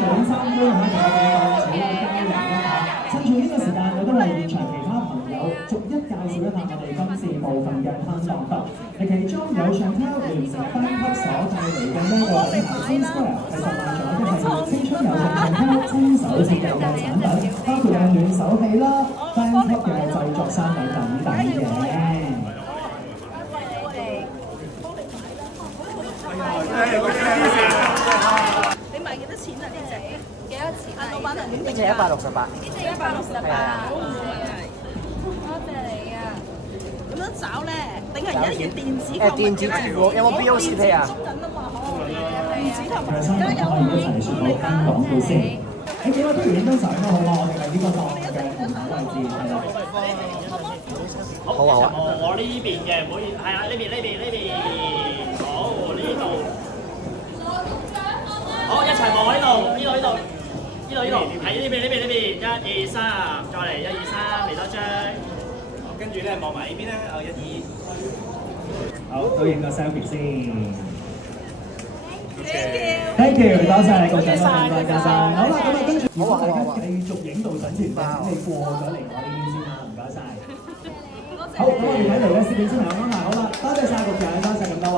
兩三杯可以同我哋一齊交流一下。趁住呢個時間，我都為現場其他朋友逐一介紹一下我哋今次部分嘅攤檔檔。其中有 Chantel 聯成班級所帶嚟嘅呢個品牌 Twin Square 係實賣咗一系列青春有型 Chantel 親手設計嘅產品，包括有暖手器啦、班級嘅製作衫等等嘅。你賣幾多錢啊？呢隻幾多錢啊？老闆娘點定？呢隻168。呢隻168。多謝你啊！咁樣找咧，定係而家要電子購物？電子支付有冇 BOC Pay 啊？捉緊啊嘛，電子購物。而家有可以一齊説好間廣告先。你幾位不如影張相都好嘛？我哋係呢個檔嘅門口位置，係啦。好啊好啊。我呢邊嘅，唔好意思，係啊，呢邊。好，呢度。好，一齊望呢度，係呢邊，1、2、3，再嚟1、2、3，嚟多張。好，跟住咧望埋呢邊咧，1、2。好，都影個 selfie 先。Thank you， 多謝局長，多謝家生。好啦，咁啊跟住，如果大家繼續影到上傳嘅，請你過咗嚟我呢邊先啦，唔該晒。好，咁我哋睇嚟嘅攝影師朋友安排好啦，多謝晒局長，多謝咁多位。